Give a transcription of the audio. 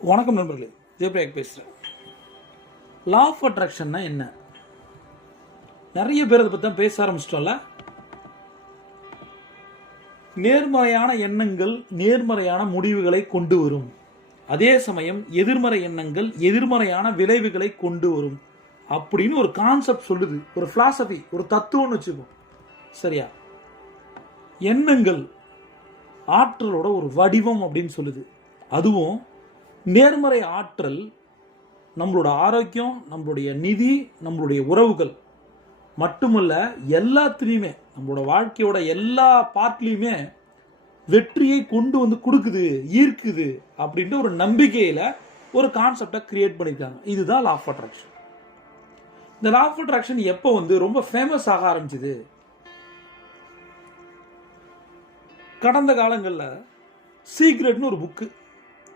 வணக்கம் நண்பர்களே, ஜெயபிரகாஷ் பேசுகிறேன். லா ஆஃப் அட்ராக்ஷன்னா என்ன? நிறைய பேர் அதை பற்றி தான் பேச ஆரம்பிச்சிட்டோம்ல. நேர்மறையான எண்ணங்கள் நேர்மறையான முடிவுகளை கொண்டு வரும், அதே சமயம் எதிர்மறை எண்ணங்கள் எதிர்மறையான விளைவுகளை கொண்டு வரும் அப்படின்னு ஒரு கான்செப்ட் சொல்லுது. ஒரு பிலாசபி, ஒரு தத்துவம்னு வச்சுக்கோம். சரியா? எண்ணங்கள் ஆற்றலோட ஒரு வடிவம் அப்படின்னு சொல்லுது. அதுவும் நேர்மறை ஆற்றல் நம்மளோட ஆரோக்கியம், நம்மளுடைய நிதி, நம்மளுடைய உறவுகள் மட்டுமல்ல, எல்லாத்துலேயுமே நம்மளோட வாழ்க்கையோட எல்லா பார்ட்லேயுமே வெற்றியை கொண்டு வந்து கொடுக்குது, ஈர்க்குது அப்படின்ற ஒரு நம்பிக்கையில் ஒரு கான்செப்டை கிரியேட் பண்ணியிருக்காங்க. இதுதான் லா ஆஃப் அட்ராக்ஷன். இந்த லா ஆஃப் அட்ராக்ஷன் எப்போ ரொம்ப ஃபேமஸ் ஆக ஆரம்பிச்சுது? கடந்த காலங்களில் சீக்ரெட்னு ஒரு புக்கு